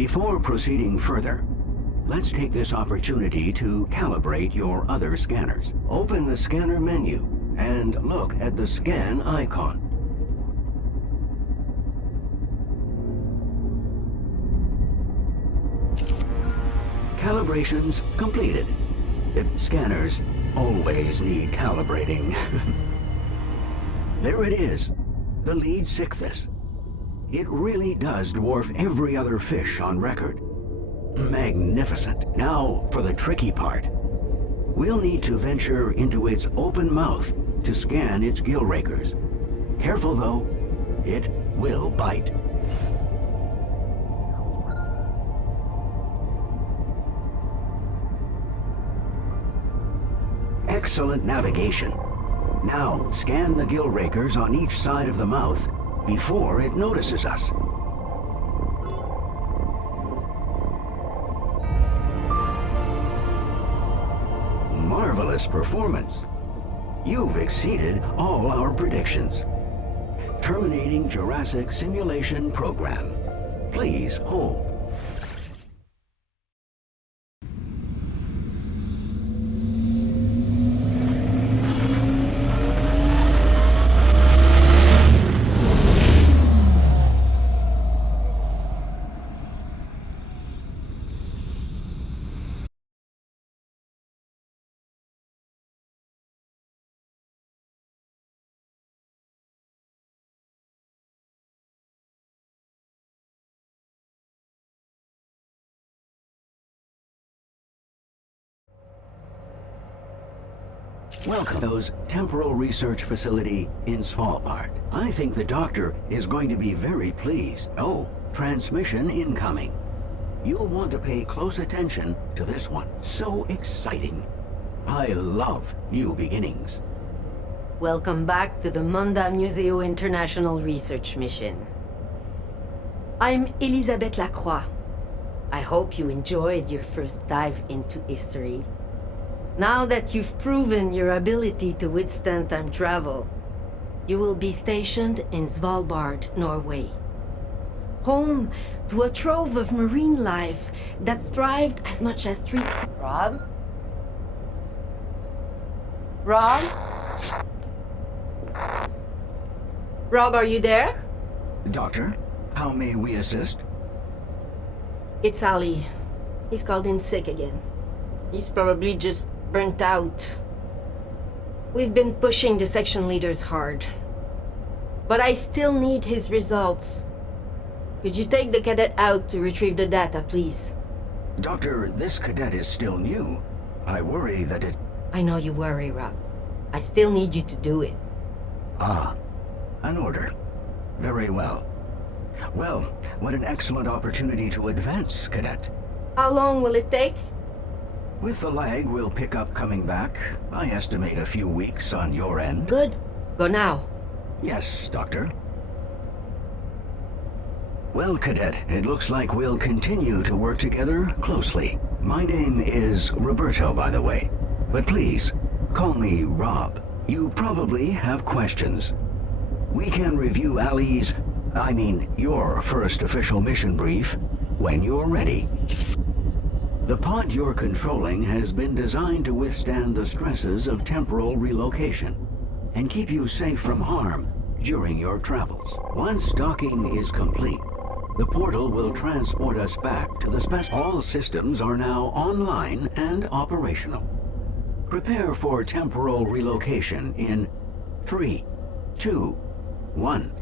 Before proceeding further, let's take this opportunity to calibrate your other scanners. Open the scanner menu and look at the scan icon. Calibrations completed. Scanners always need calibrating. There it is, the lead Sichthys. It really does dwarf every other fish on record. Magnificent. Now for the tricky part. We'll need to venture into its open mouth to scan its gill rakers. Careful though, it will bite. Excellent navigation. Now scan the gill rakers on each side of the mouth before it notices us. Marvelous performance. You've exceeded all our predictions. Terminating Jurassic Simulation Program. Please hold. Welcome to those temporal research facility in Svalbard. I think the doctor is going to be very pleased. Oh, transmission incoming. You'll want to pay close attention to this one. So exciting. I love new beginnings. Welcome back to the Monda Museo International Research Mission. I'm Elisabeth Lacroix. I hope you enjoyed your first dive into history. Now that you've proven your ability to withstand time travel, you will be stationed in Svalbard, Norway. Home to a trove of marine life that thrived as much as three... Rob? Rob? Rob, are you there? Doctor, how may we assist? It's Ali. He's called in sick again. He's probably just burnt out. We've been pushing the section leaders hard. But I still need his results. Could you take the cadet out to retrieve the data, please? Doctor, this cadet is still new. I worry that it... I know you worry, Rob. I still need you to do it. Ah, an order. Very well. Well, what an excellent opportunity to advance, cadet. How long will it take? With the lag we'll pick up coming back, I estimate a few weeks on your end. Good. Go now. Yes, Doctor. Well, Cadet, it looks like we'll continue to work together closely. My name is Roberto, by the way. But please, call me Rob. You probably have questions. We can review your first official mission brief when you're ready. The pod you're controlling has been designed to withstand the stresses of temporal relocation and keep you safe from harm during your travels. Once docking is complete, the portal will transport us back to the All systems are now online and operational. Prepare for temporal relocation in 3, 2, 1.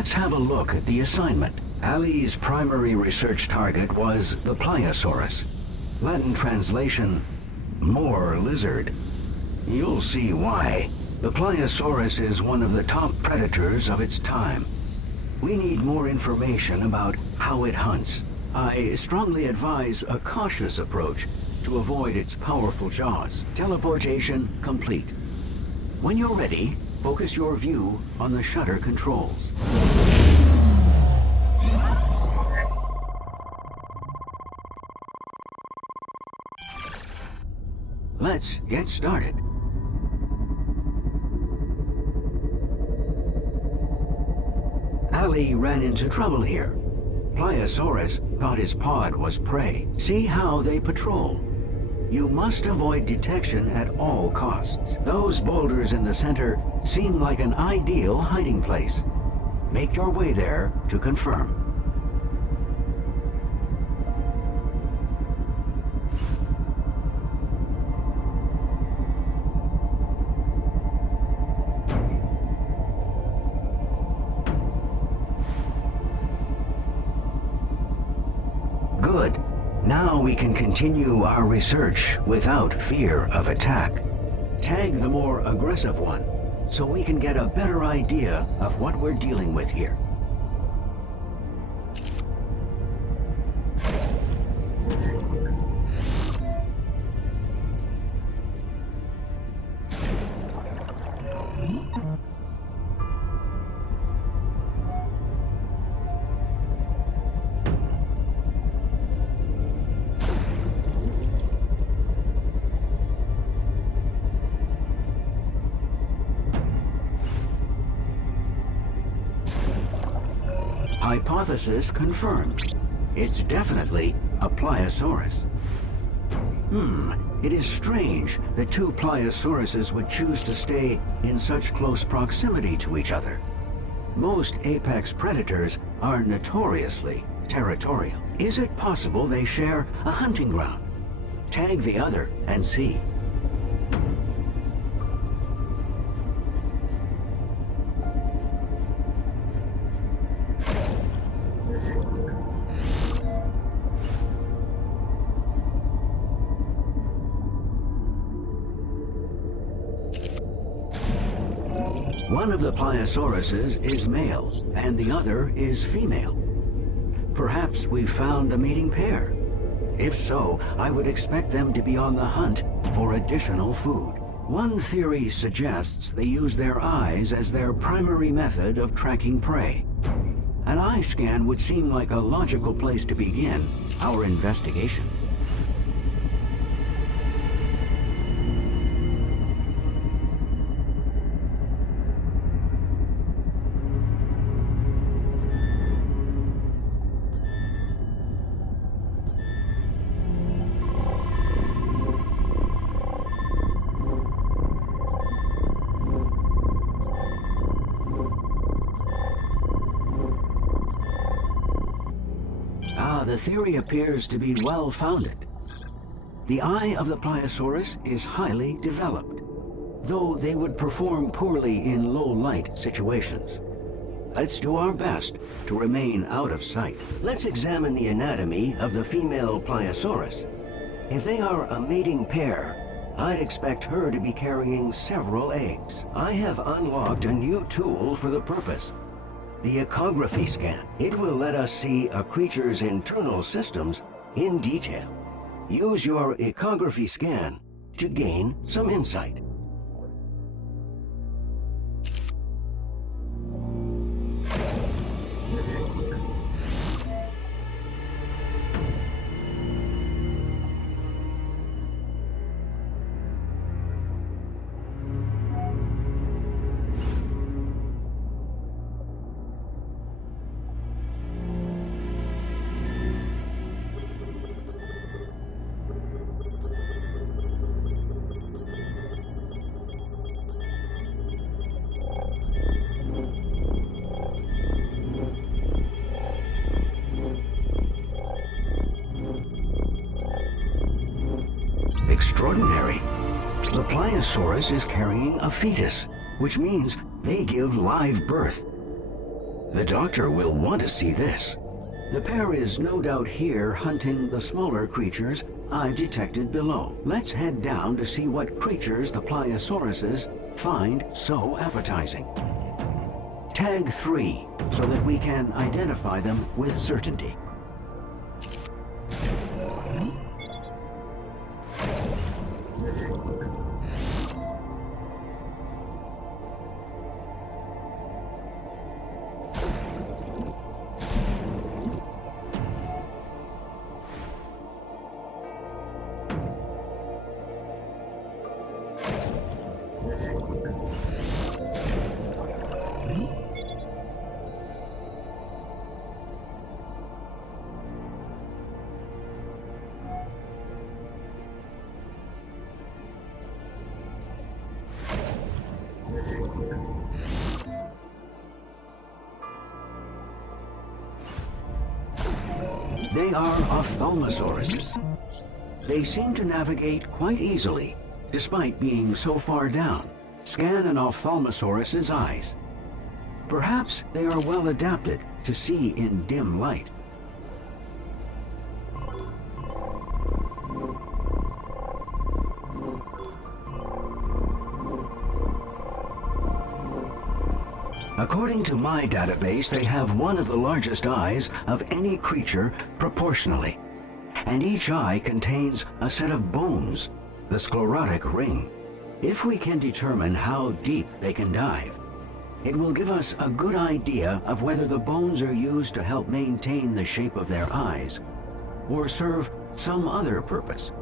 Let's have a look at the assignment. Ali's primary research target was the Pliosaurus. Latin translation, more lizard. You'll see why. The Pliosaurus is one of the top predators of its time. We need more information about how it hunts. I strongly advise a cautious approach to avoid its powerful jaws. Teleportation complete. When you're ready, focus your view on the shutter controls. Let's get started. Ali ran into trouble here. Pliosaurus thought his pod was prey. See how they patrol. You must avoid detection at all costs. Those boulders in the center seem like an ideal hiding place. Make your way there to confirm. Good. Now we can continue our research without fear of attack. Tag the more aggressive one, so we can get a better idea of what we're dealing with here. Hypothesis confirmed. It's definitely a Pliosaurus. It is strange that two Pliosauruses would choose to stay in such close proximity to each other. Most apex predators are notoriously territorial. Is it possible they share a hunting ground? Tag the other and see. One of the Pliosauruses is male, and the other is female. Perhaps we've found a mating pair. If so, I would expect them to be on the hunt for additional food. One theory suggests they use their eyes as their primary method of tracking prey. An eye scan would seem like a logical place to begin our investigation. The theory appears to be well-founded. The eye of the Pliosaurus is highly developed, though they would perform poorly in low-light situations. Let's do our best to remain out of sight. Let's examine the anatomy of the female Pliosaurus. If they are a mating pair, I'd expect her to be carrying several eggs. I have unlocked a new tool for the purpose. The ecography scan. It will let us see a creature's internal systems in detail. Use your ecography scan to gain some insight. Extraordinary. The Pliosaurus is carrying a fetus, which means they give live birth. The doctor will want to see this. The pair is no doubt here hunting the smaller creatures I've detected below. Let's head down to see what creatures the Pliosauruses find so appetizing. Tag 3, so that we can identify them with certainty. They are ophthalmosauruses. They seem to navigate quite easily, despite being so far down. Scan an ophthalmosaurus's eyes. Perhaps they are well adapted to see in dim light. According to my database, they have one of the largest eyes of any creature proportionally. And each eye contains a set of bones, the sclerotic ring. If we can determine how deep they can dive, it will give us a good idea of whether the bones are used to help maintain the shape of their eyes or serve some other purpose.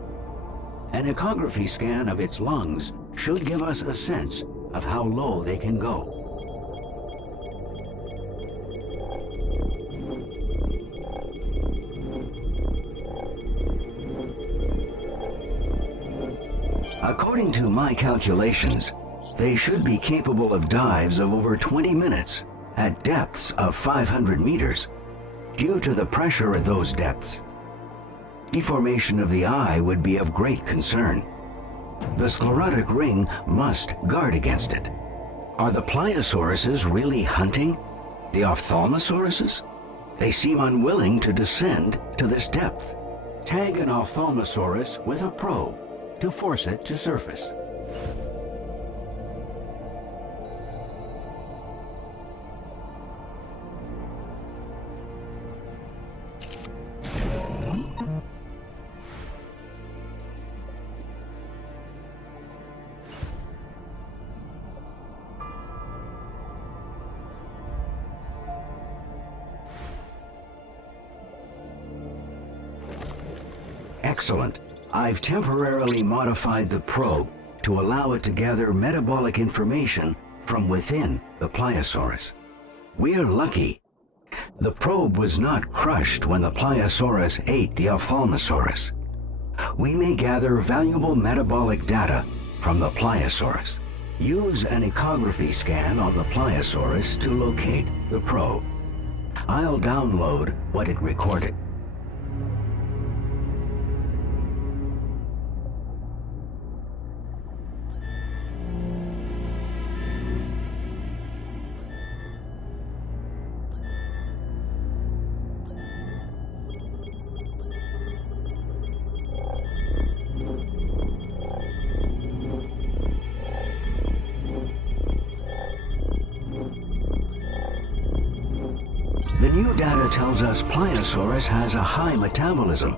An echography scan of its lungs should give us a sense of how low they can go. According to my calculations, they should be capable of dives of over 20 minutes at depths of 500 meters. Due to the pressure at those depths, deformation of the eye would be of great concern. The sclerotic ring must guard against it. Are the Pliosauruses really hunting the ophthalmosauruses? They seem unwilling to descend to this depth. Tag an ophthalmosaurus with a probe to force it to surface. Excellent. I've temporarily modified the probe to allow it to gather metabolic information from within the Pliosaurus. We're lucky. The probe was not crushed when the Pliosaurus ate the Ophthalmosaurus. We may gather valuable metabolic data from the Pliosaurus. Use an echography scan on the Pliosaurus to locate the probe. I'll download what it recorded. The new data tells us Pliosaurus has a high metabolism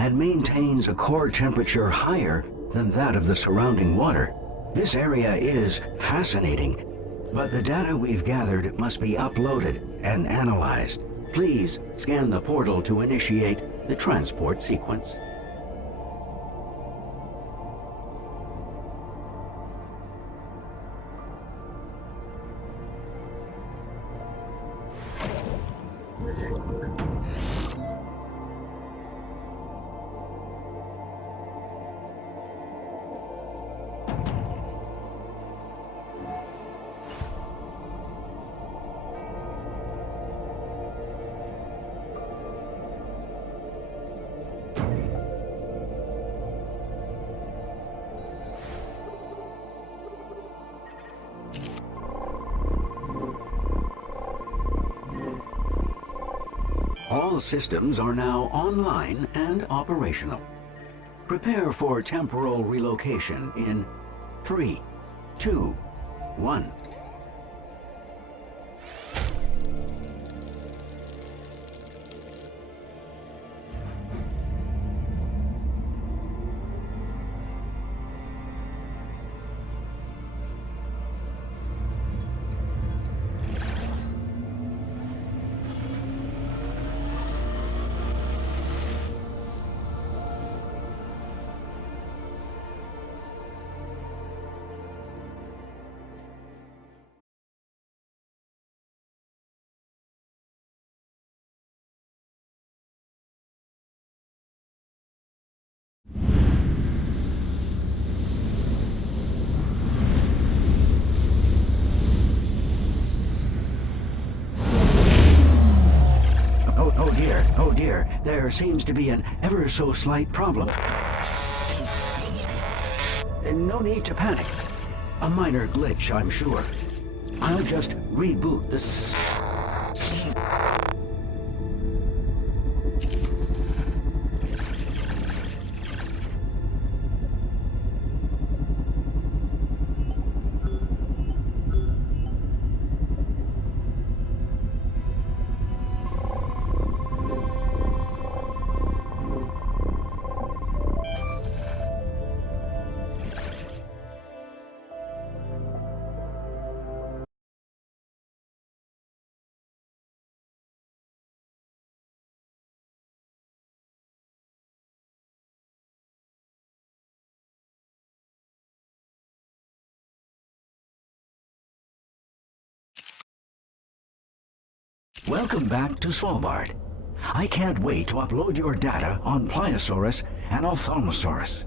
and maintains a core temperature higher than that of the surrounding water. This area is fascinating, but the data we've gathered must be uploaded and analyzed. Please scan the portal to initiate the transport sequence. All systems are now online and operational. Prepare for temporal relocation in 3, 2, 1. Oh dear, there seems to be an ever so slight problem. No need to panic. A minor glitch, I'm sure. I'll just reboot this. Welcome back to Svalbard. I can't wait to upload your data on Pliosaurus and Ophthalmosaurus.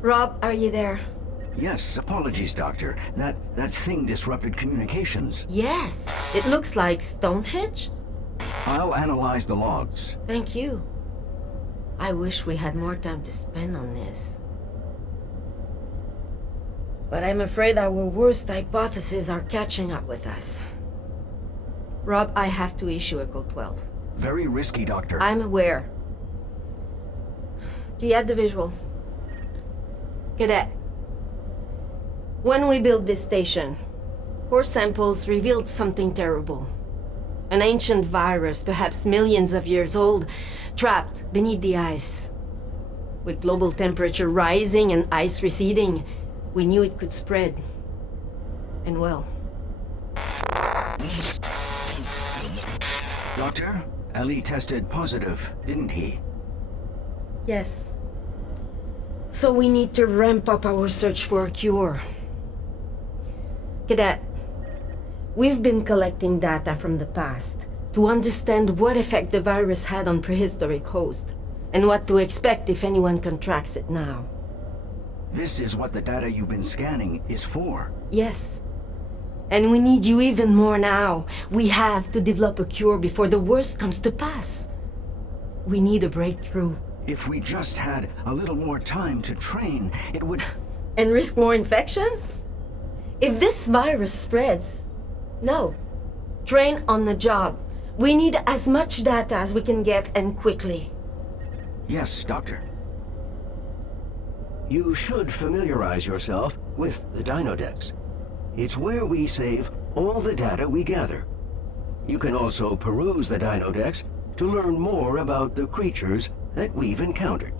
Rob, are you there? Yes, apologies, Doctor. That thing disrupted communications. Yes. It looks like Stonehenge? I'll analyze the logs. Thank you. I wish we had more time to spend on this. But I'm afraid our worst hypotheses are catching up with us. Rob, I have to issue a Code 12. Very risky, Doctor. I'm aware. Do you have the visual? Cadet. When we built this station, core samples revealed something terrible. An ancient virus, perhaps millions of years old, trapped beneath the ice. With global temperature rising and ice receding, we knew it could spread. And well... Doctor, Ali tested positive, didn't he? Yes. So we need to ramp up our search for a cure. Cadet, we've been collecting data from the past to understand what effect the virus had on prehistoric hosts, and what to expect if anyone contracts it now. This is what the data you've been scanning is for. Yes. And we need you even more now. We have to develop a cure before the worst comes to pass. We need a breakthrough. If we just had a little more time to train, it would... And risk more infections? If this virus spreads, no. Train on the job. We need as much data as we can get, and quickly. Yes, Doctor. You should familiarize yourself with the Dinodex. It's where we save all the data we gather. You can also peruse the Dinodex to learn more about the creatures that we've encountered.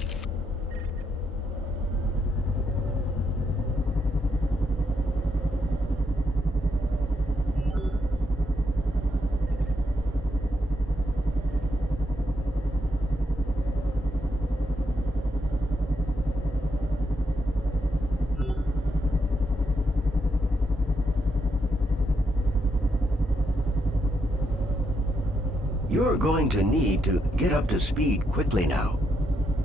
You're going to need to get up to speed quickly now.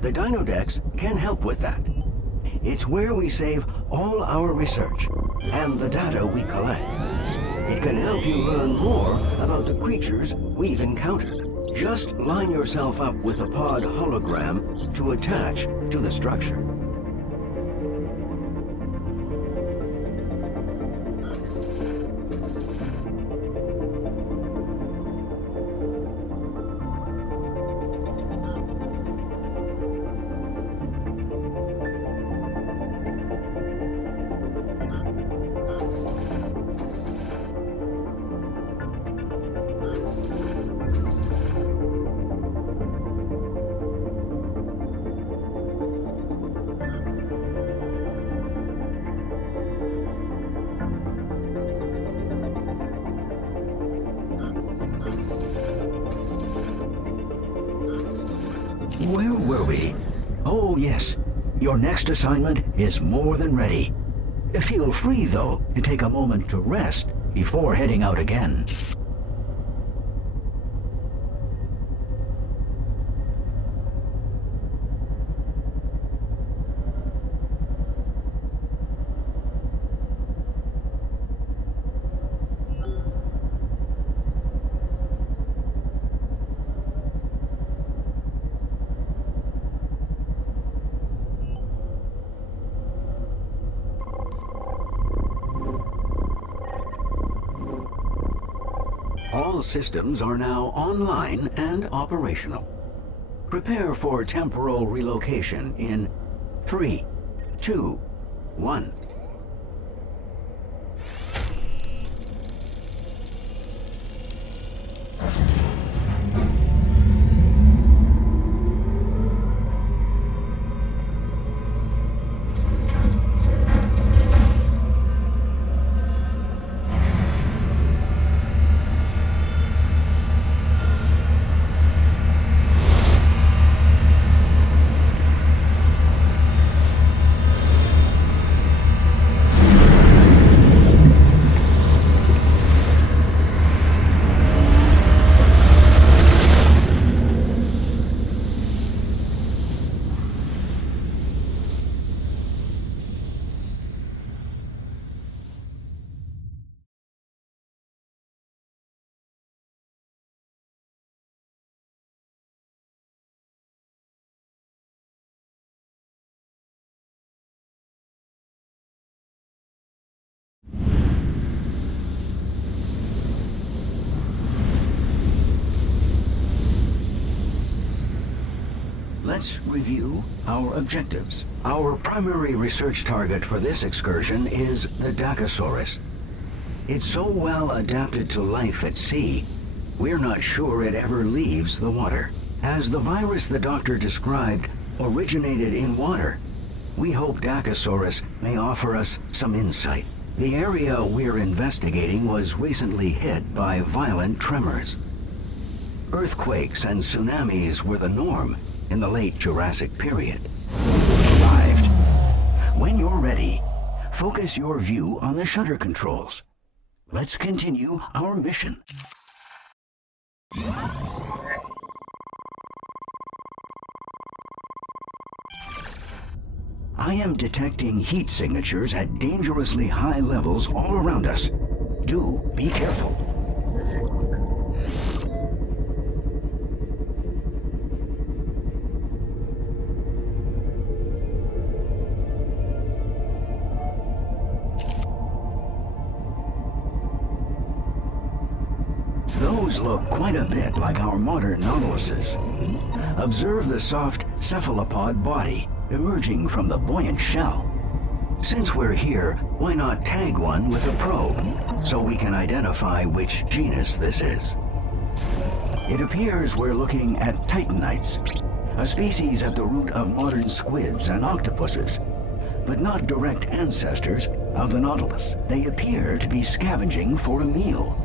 The Dinodex can help with that. It's where we save all our research and the data we collect. It can help you learn more about the creatures we've encountered. Just line yourself up with a pod hologram to attach to the structure. be. Oh yes, your next assignment is more than ready. Feel free, though, to take a moment to rest before heading out again. All systems are now online and operational. Prepare for temporal relocation in 3, 2, 1. Let's review our objectives. Our primary research target for this excursion is the Dacosaurus. It's so well adapted to life at sea, we're not sure it ever leaves the water. As the virus the doctor described originated in water, we hope Dacosaurus may offer us some insight. The area we're investigating was recently hit by violent tremors. Earthquakes and tsunamis were the norm in the late Jurassic period. Arrived. When you're ready, focus your view on the shutter controls. Let's continue our mission. I am detecting heat signatures at dangerously high levels all around us. Do be careful. Those look quite a bit like our modern Nautiluses. Observe the soft cephalopod body emerging from the buoyant shell. Since we're here, why not tag one with a probe so we can identify which genus this is? It appears we're looking at titanites, a species at the root of modern squids and octopuses, but not direct ancestors of the Nautilus. They appear to be scavenging for a meal.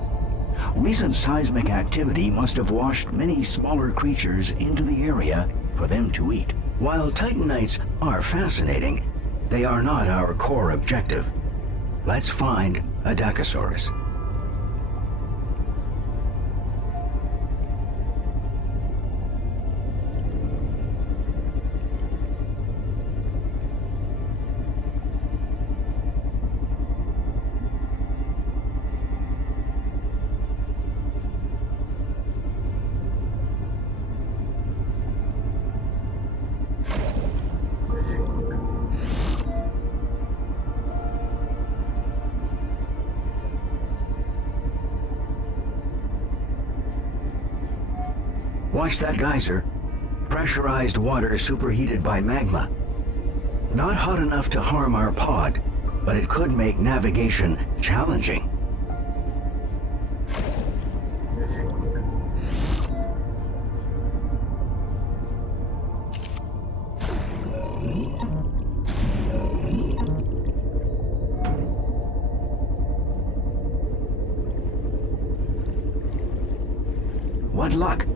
Recent seismic activity must have washed many smaller creatures into the area for them to eat. While titanites are fascinating, they are not our core objective. Let's find a Dacosaurus. Watch that geyser. Pressurized water superheated by magma. Not hot enough to harm our pod, but it could make navigation challenging. What luck!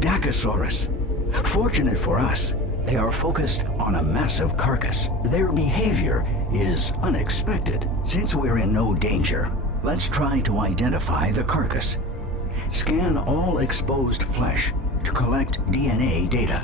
Dacosaurus. Fortunate for us, They are focused on a massive carcass. Their behavior is unexpected. Since we're in no danger, let's try to identify the carcass. Scan all exposed flesh to collect DNA data.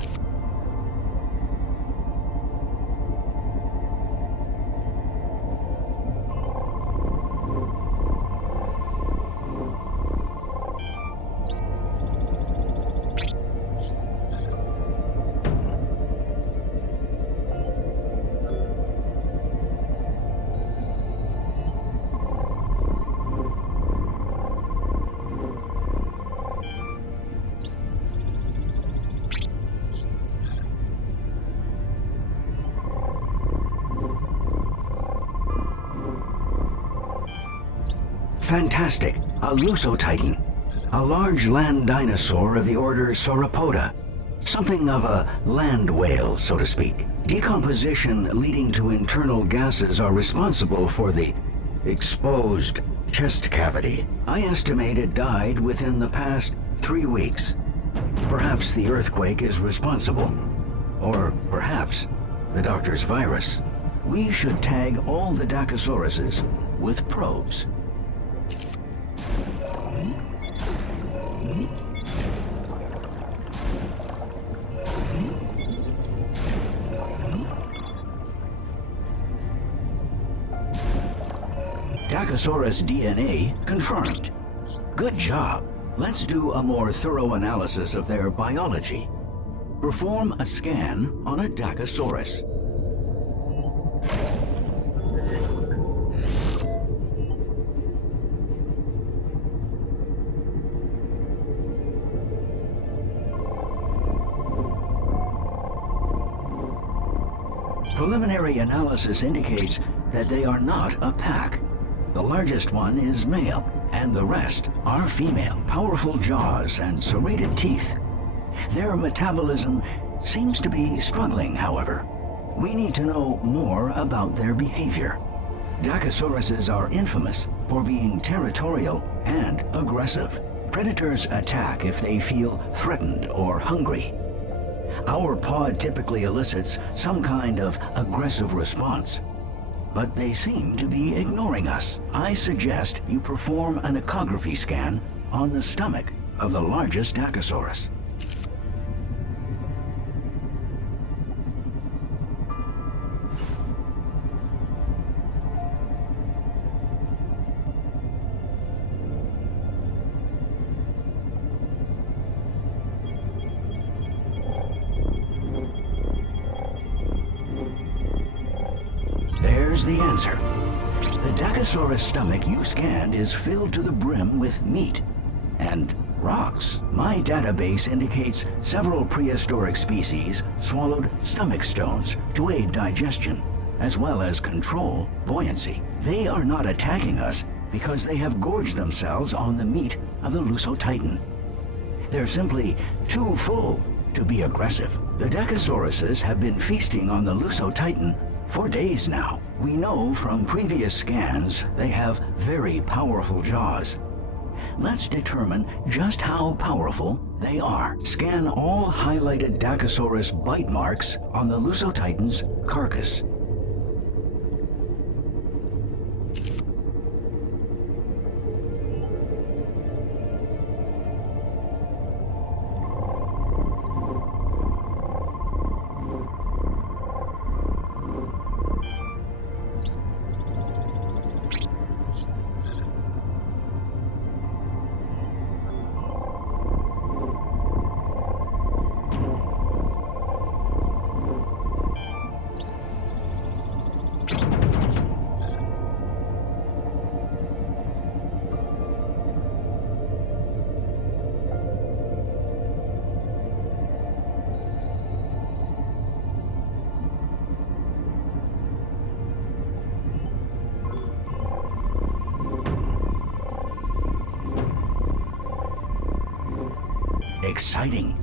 Fantastic! A Lusotitan. A large land dinosaur of the order Sauropoda. Something of a land whale, so to speak. Decomposition leading to internal gases are responsible for the exposed chest cavity. I estimate it died within the past 3 weeks. Perhaps the earthquake is responsible. Or perhaps the doctor's virus. We should tag all the Dacosauruses with probes. Dacosaurus DNA confirmed. Good job. Let's do a more thorough analysis of their biology. Perform a scan on a Dacosaurus. Preliminary analysis indicates that they are not a pack. The largest one is male, and the rest are female. Powerful jaws and serrated teeth. Their metabolism seems to be struggling, however. We need to know more about their behavior. Dacosauruses are infamous for being territorial and aggressive. Predators attack if they feel threatened or hungry. Our pod typically elicits some kind of aggressive response, but they seem to be ignoring us. I suggest you perform an echography scan on the stomach of the largest Dacosaurus. There's the answer. The Dacosaurus stomach you scanned is filled to the brim with meat and rocks. My database indicates several prehistoric species swallowed stomach stones to aid digestion, as well as control buoyancy. They are not attacking us because they have gorged themselves on the meat of the Lusotitan. They're simply too full to be aggressive. The Dacosauruses have been feasting on the Lusotitan for days now. We know from previous scans they have very powerful jaws. Let's determine just how powerful they are. Scan all highlighted Dacosaurus bite marks on the Lusotitan's carcass. Exciting.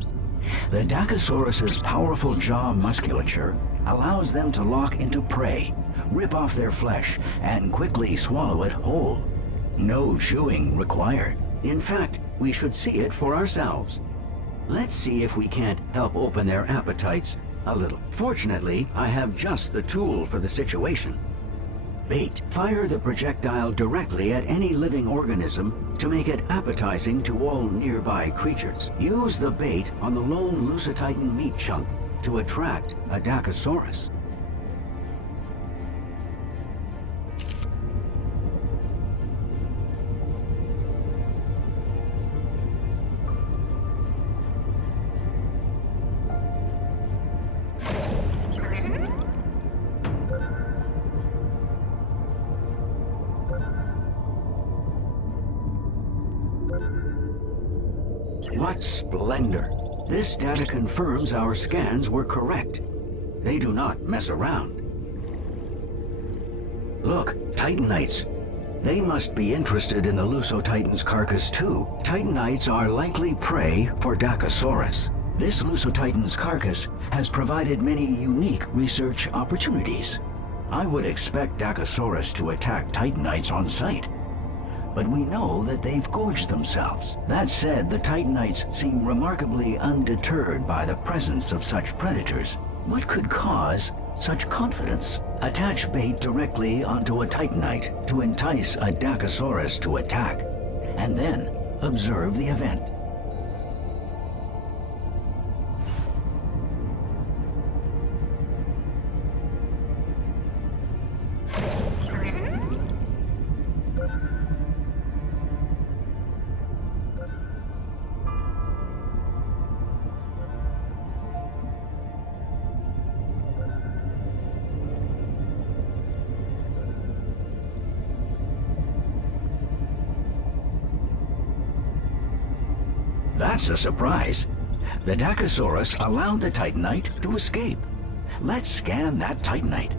The Dacosaurus's powerful jaw musculature allows them to lock into prey, rip off their flesh, and quickly swallow it whole. No chewing required. In fact, we should see it for ourselves. Let's see if we can't help open their appetites A little. Fortunately, I have just the tool for the situation. Bait. Fire the projectile directly at any living organism to make it appetizing to all nearby creatures. Use the bait on the lone Lusotitan meat chunk to attract a Dacosaurus. What splendor! This data confirms our scans were correct. They do not mess around. Look, Titanites. They must be interested in the Lusotitan's carcass too. Titanites are likely prey for Dacosaurus. This Lusotitan's carcass has provided many unique research opportunities. I would expect Dacosaurus to attack Titanites on sight, but we know that they've gorged themselves. That said, the Titanites seem remarkably undeterred by the presence of such predators. What could cause such confidence? Attach bait directly onto a Titanite to entice a Dacosaurus to attack, and then observe the event. That's a surprise. The Dacosaurus allowed the Titanite to escape. Let's scan that Titanite.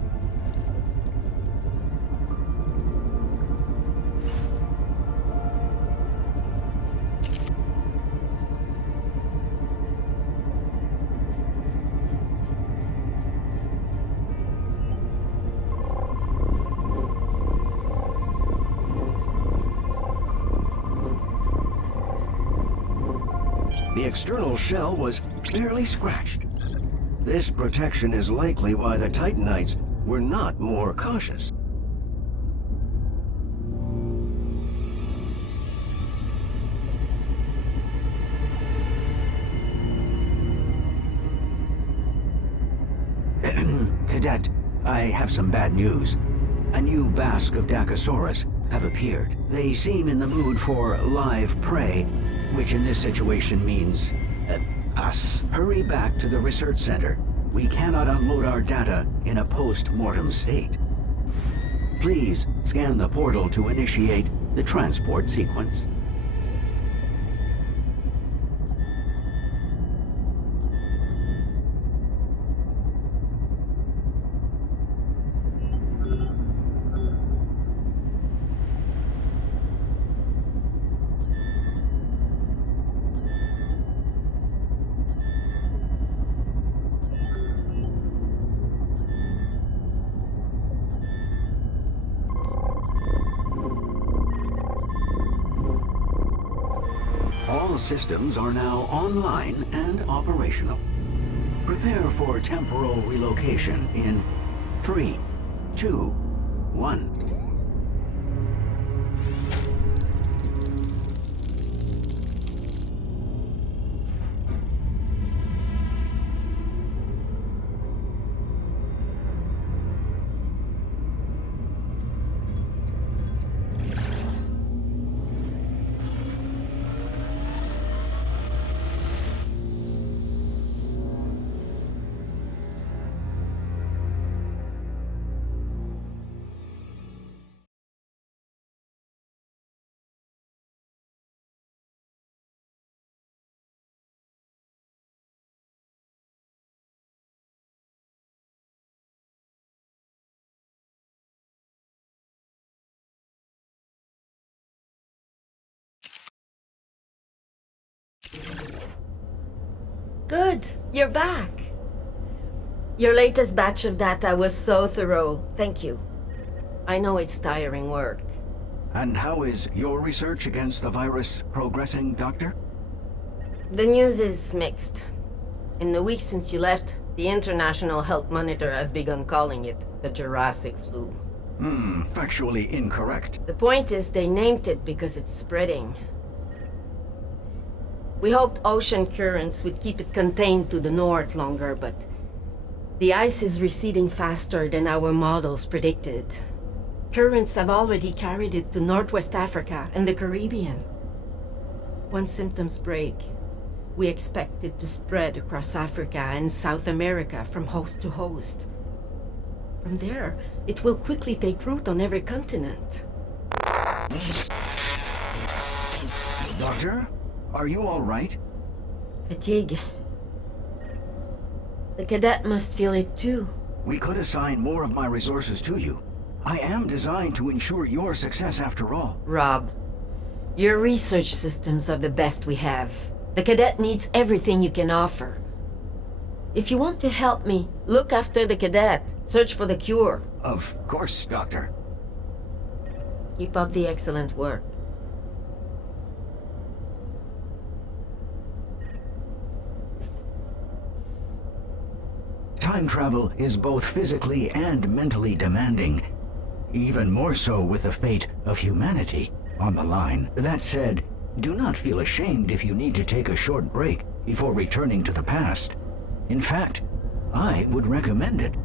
The external shell was barely scratched. This protection is likely why the Titanites were not more cautious. Cadet, I have some bad news. A new basque of Dacosaurus have appeared. They seem in the mood for live prey, which in this situation means us. Hurry back to the research center. We cannot unload our data in a post-mortem state. Please scan the portal to initiate the transport sequence. All systems are now online and operational. Prepare for temporal relocation in 3, 2, 1. Good, you're back. Your latest batch of data was so thorough. Thank you. I know it's tiring work. And how is your research against the virus progressing, Doctor? The news is mixed. In the weeks since you left, The International Health Monitor has begun calling it the Jurassic flu. Factually incorrect. The point is, they named it because it's spreading. We hoped ocean currents would keep it contained to the north longer, but the ice is receding faster than our models predicted. Currents have already carried it to Northwest Africa and the Caribbean. Once symptoms break, we expect it to spread across Africa and South America from host to host. From there, it will quickly take root on every continent. Doctor, are you all right? Fatigue. The cadet must feel it too. We could assign more of my resources to you. I am designed to ensure your success after all. Rob, your research systems are the best we have. The cadet needs everything you can offer. If you want to help me, look after the cadet. Search for the cure. Of course, Doctor. Keep up the excellent work. Time travel is both physically and mentally demanding. Even more so with the fate of humanity on the line. That said, do not feel ashamed if you need to take a short break before returning to the past. In fact, I would recommend it.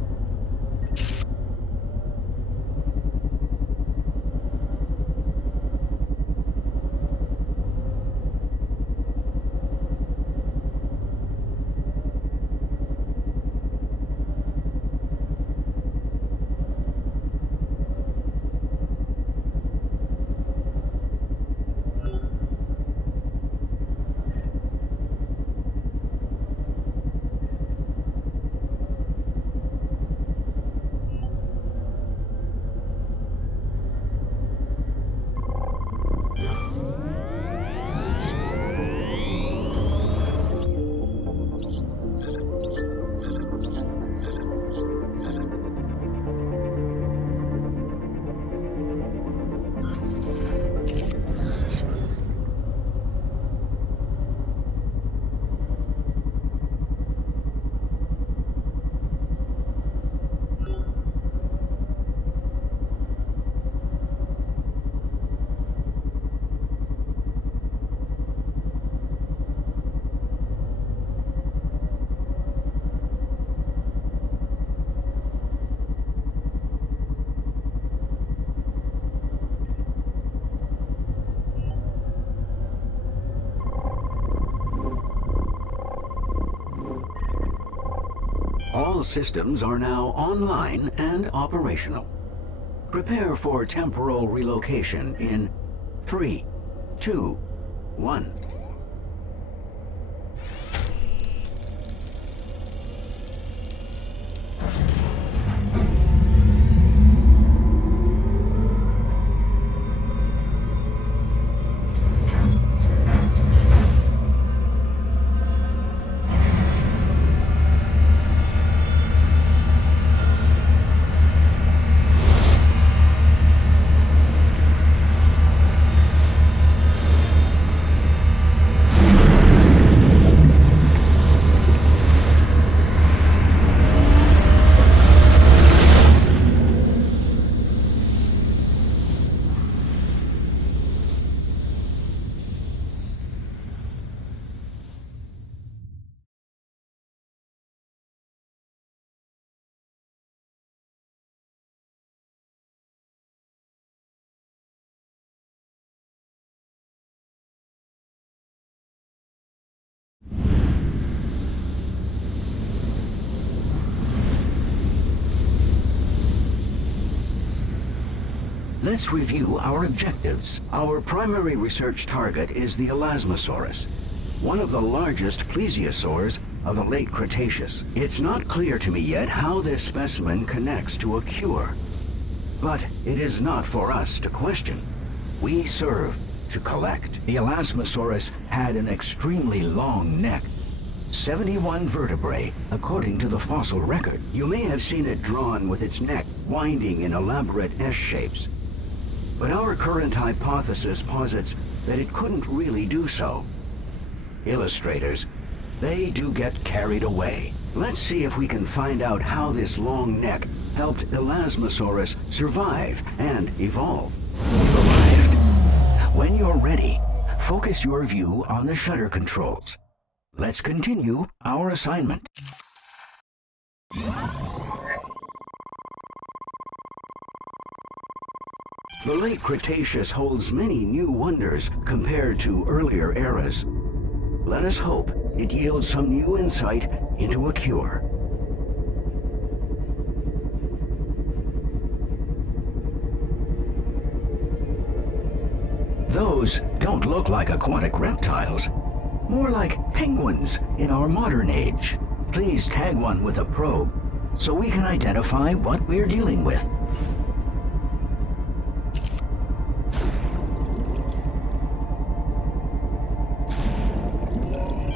All systems are now online and operational. Prepare for temporal relocation in 3, 2, 1. Let's review our objectives. Our primary research target is the Elasmosaurus, one of the largest plesiosaurs of the late Cretaceous. It's not clear to me yet how this specimen connects to a cure. But it is not for us to question. We serve to collect. The Elasmosaurus had an extremely long neck, 71 vertebrae, according to the fossil record. You may have seen it drawn with its neck winding in elaborate S-shapes. But our current hypothesis posits that it couldn't really do so. Illustrators, they do get carried away. Let's see if we can find out how this long neck helped Elasmosaurus survive and evolve. Arrived. When you're ready, focus your view on the shutter controls. Let's continue our assignment. The late Cretaceous holds many new wonders compared to earlier eras. Let us hope it yields some new insight into a cure. Those don't look like aquatic reptiles, more like penguins in our modern age. Please tag one with a probe so we can identify what we're dealing with.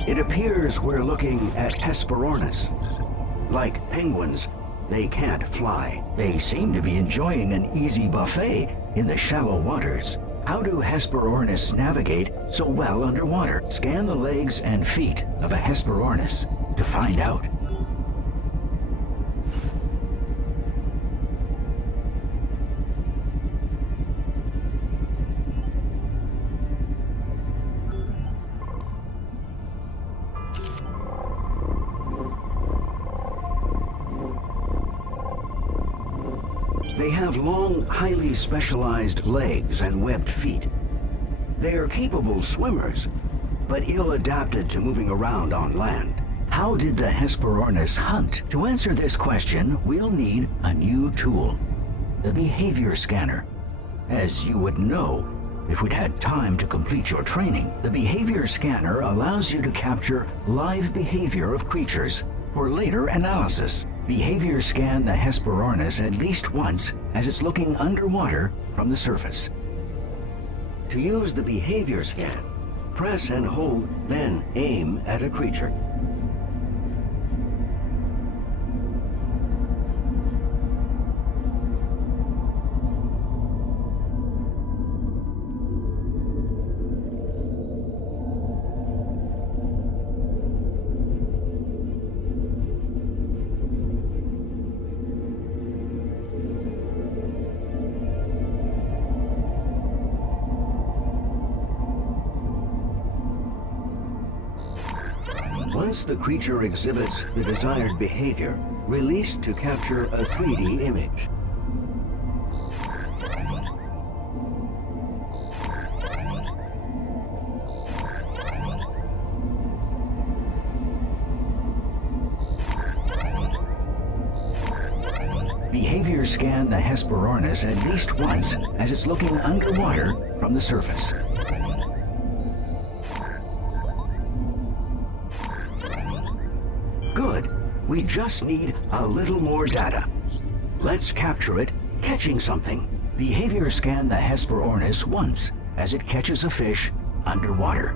It appears we're looking at Hesperornus. Like penguins, they can't fly. They seem to be enjoying an easy buffet in the shallow waters. How do Hesperornis navigate so well underwater? Scan the legs and feet of a Hesperornis to find out. They have long, highly specialized legs and webbed feet. They are capable swimmers, but ill-adapted to moving around on land. How did the Hesperornis hunt? To answer this question, we'll need a new tool, the behavior scanner. As you would know if we'd had time to complete your training, the behavior scanner allows you to capture live behavior of creatures for later analysis. Behavior scan the Hesperornis at least once as it's looking underwater from the surface. To use the behavior scan, press and hold, then aim at a creature. Once the creature exhibits the desired behavior, release to capture a 3D image. Behavior scan the Hesperornis at least once as it's looking underwater from the surface. Good. We just need a little more data. Let's capture it catching something. Behavior scan the Hesperornis once as it catches a fish underwater.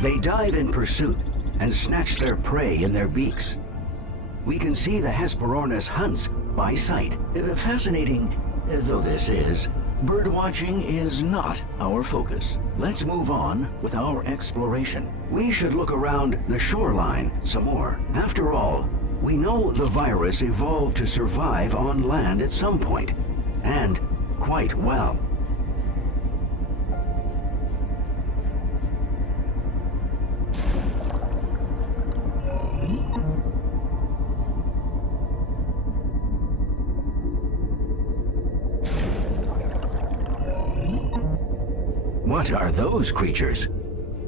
They dive in pursuit and snatch their prey in their beaks. We can see the Hesperornis hunts by sight. Fascinating though this is, birdwatching is not our focus. Let's move on with our exploration. We should look around the shoreline some more. After all, we know the virus evolved to survive on land at some point, and quite well. What are those creatures?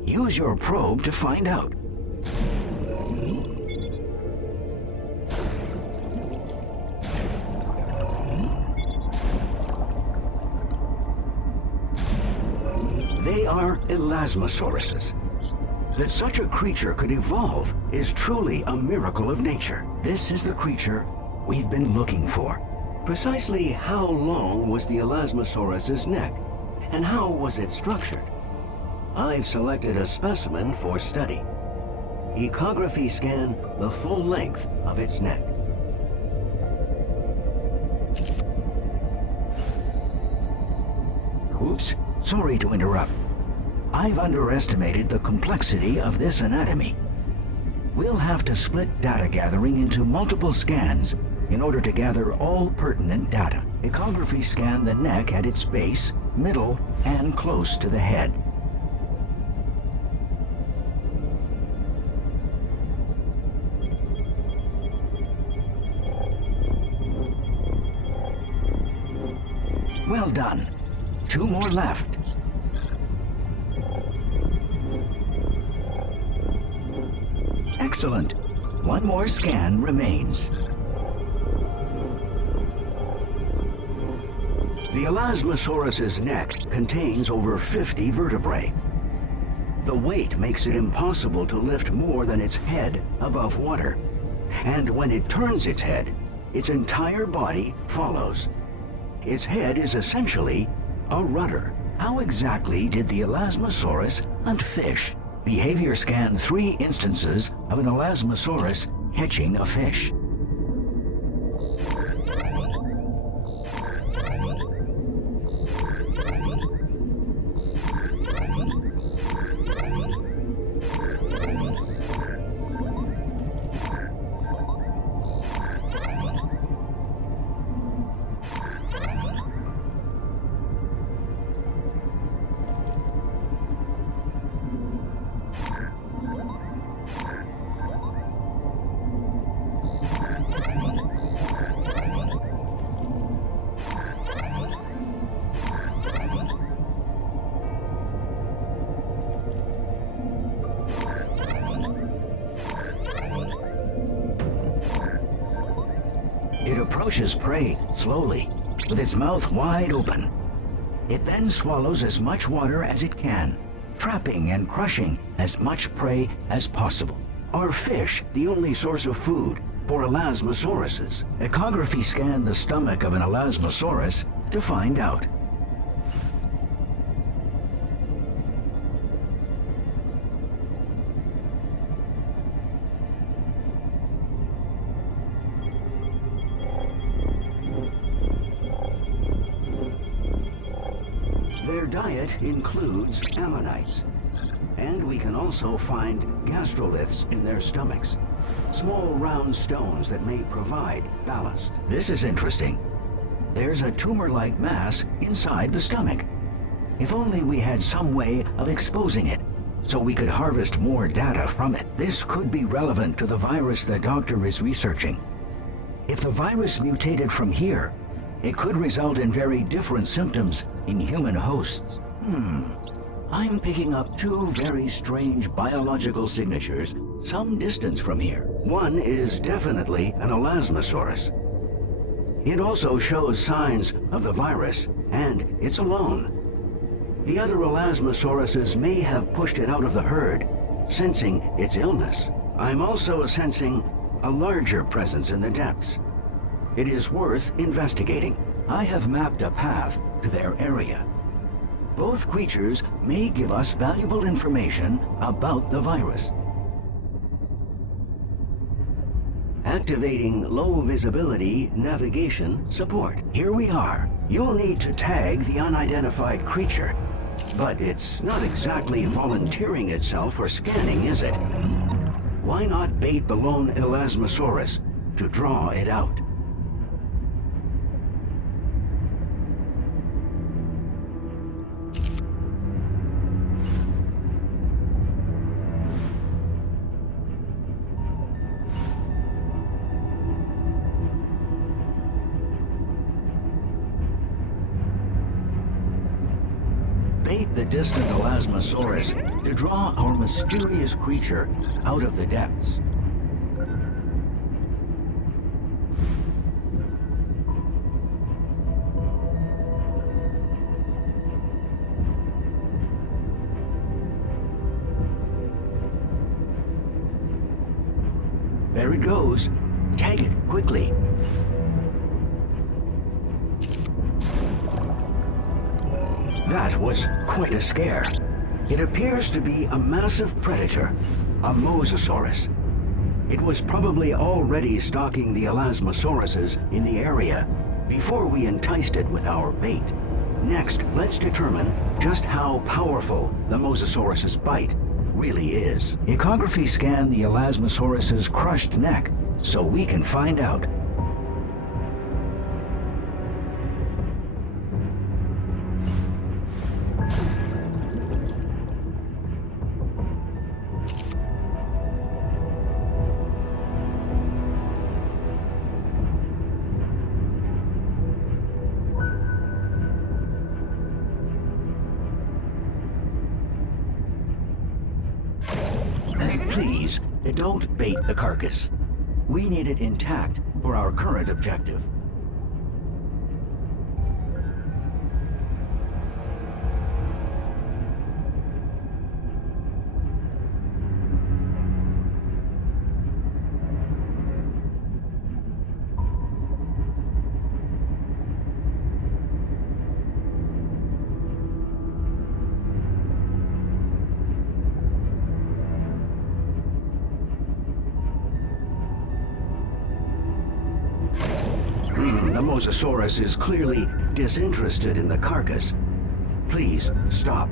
Use your probe to find out. They are Elasmosauruses. That such a creature could evolve is truly a miracle of nature. This is the creature we've been looking for. Precisely how long was the Elasmosaurus's neck? And how was it structured? I've selected a specimen for study. ecography scan the full length of its neck. Oops, sorry to interrupt. I've underestimated the complexity of this anatomy. We'll have to split data gathering into multiple scans in order to gather all pertinent data. Ecography scan the neck at its base, middle, and close to the head. Well done. 2 more left. Excellent. 1 more scan remains. The Elasmosaurus's neck contains over 50 vertebrae. The weight makes it impossible to lift more than its head above water. And when it turns its head, its entire body follows. Its head is essentially a rudder. How exactly did the Elasmosaurus hunt fish? Behavior scanned 3 instances of an Elasmosaurus catching a fish. It approaches prey slowly, with its mouth wide open. It then swallows as much water as it can, trapping and crushing as much prey as possible. Are fish the only source of food for Elasmosauruses? Ecography scanned the stomach of an Elasmosaurus to find out. Their diet includes ammonites, and we can also find gastroliths in their stomachs, small round stones that may provide ballast. This is interesting. There's a tumor-like mass inside the stomach. If only we had some way of exposing it, so we could harvest more data from it. This could be relevant to the virus the doctor is researching. If the virus mutated from here, it could result in very different symptoms in human hosts. I'm picking up 2 very strange biological signatures some distance from here. One is definitely an Elasmosaurus. It also shows signs of the virus, and it's alone. The other Elasmosauruses may have pushed it out of the herd, sensing its illness. I'm also sensing a larger presence in the depths. It is worth investigating. I have mapped a path to their area. Both creatures may give us valuable information about the virus. Activating low visibility navigation support. Here we are. You'll need to tag the unidentified creature, but it's not exactly volunteering itself for scanning, is it? Why not bait the lone Elasmosaurus to draw it out? Bait the distant Elasmosaurus to draw our mysterious creature out of the depths. There it goes. Tag it quickly. That was quite a scare. It appears to be a massive predator, a mosasaurus. It was probably already stalking the elasmosauruses in the area before we enticed it with our bait. Next, let's determine just how powerful the mosasaurus's bite really is. Ecography scan the elasmosaurus's crushed neck so we can find out. Please, don't bait the carcass. We need it intact for our current objective. The mosasaurus is clearly disinterested in the carcass. Please, stop.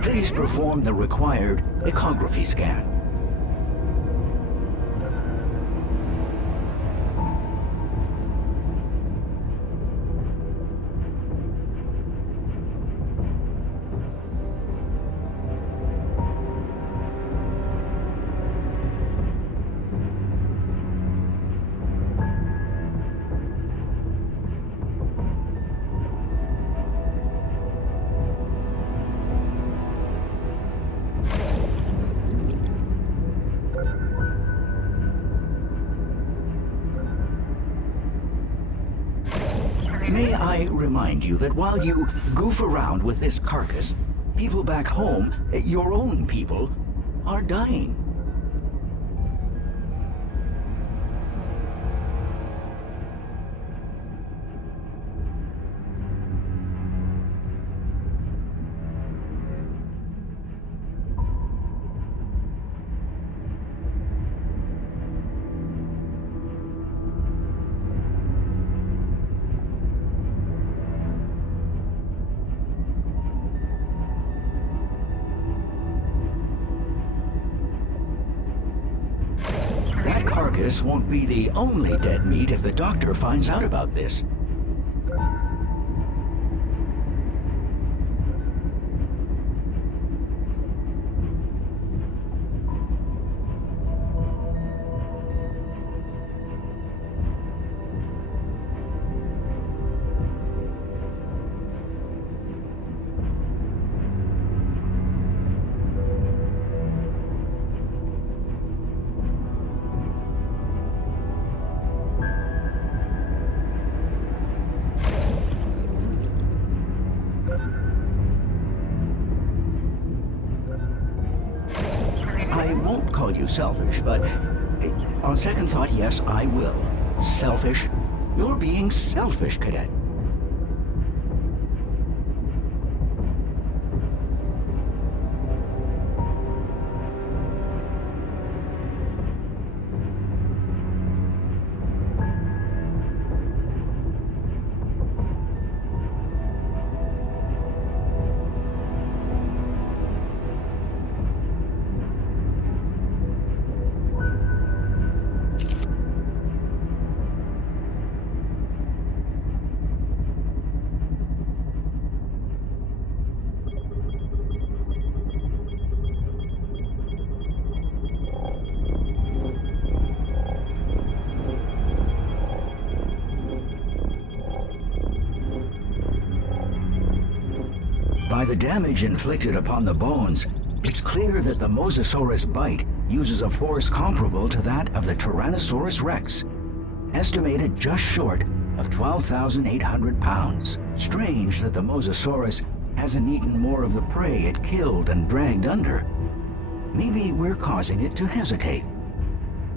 Please perform the required ecography scan. May I remind you that while you goof around with this carcass, people back home, your own people, are dying. That carcass won't be the only dead meat if the doctor finds out about this. I won't call you selfish, but on second thought, yes, I will. Selfish? You're being selfish, Cadet. the damage inflicted upon the bones, it's clear that the Mosasaurus bite uses a force comparable to that of the Tyrannosaurus rex, estimated just short of 12,800 pounds. Strange that the Mosasaurus hasn't eaten more of the prey it killed and dragged under. Maybe we're causing it to hesitate.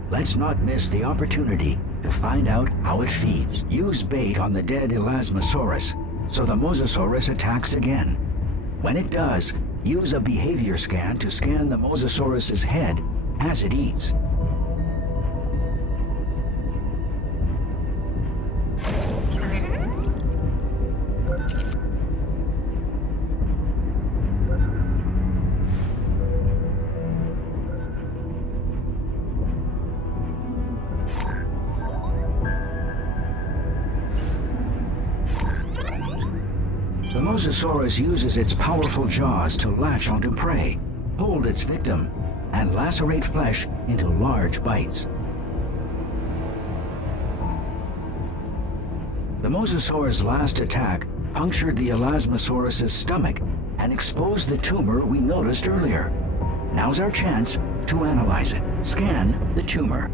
Let's not miss the opportunity to find out how it feeds. Use bait on the dead Elasmosaurus so the Mosasaurus attacks again. When it does, use a behavior scan to scan the Mosasaurus's head as it eats. The Mosasaurus uses its powerful jaws to latch onto prey, hold its victim, and lacerate flesh into large bites. The Mosasaur's last attack punctured the Elasmosaurus's stomach and exposed the tumor we noticed earlier. Now's our chance to analyze it. Scan the tumor.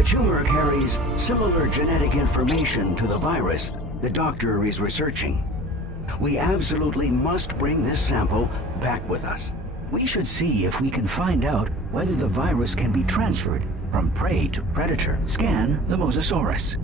The tumor carries similar genetic information to the virus the doctor is researching. We absolutely must bring this sample back with us. We should see if we can find out whether the virus can be transferred from prey to predator. Scan the Mosasaurus.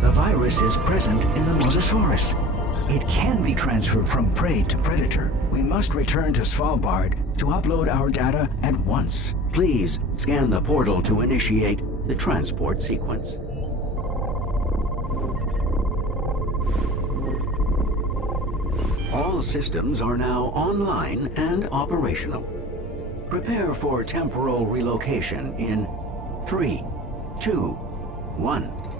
The virus is present in the Mosasaurus. It can be transferred from prey to predator. We must return to Svalbard to upload our data at once. Please scan the portal to initiate the transport sequence. All systems are now online and operational. Prepare for temporal relocation in 3, 2, 1.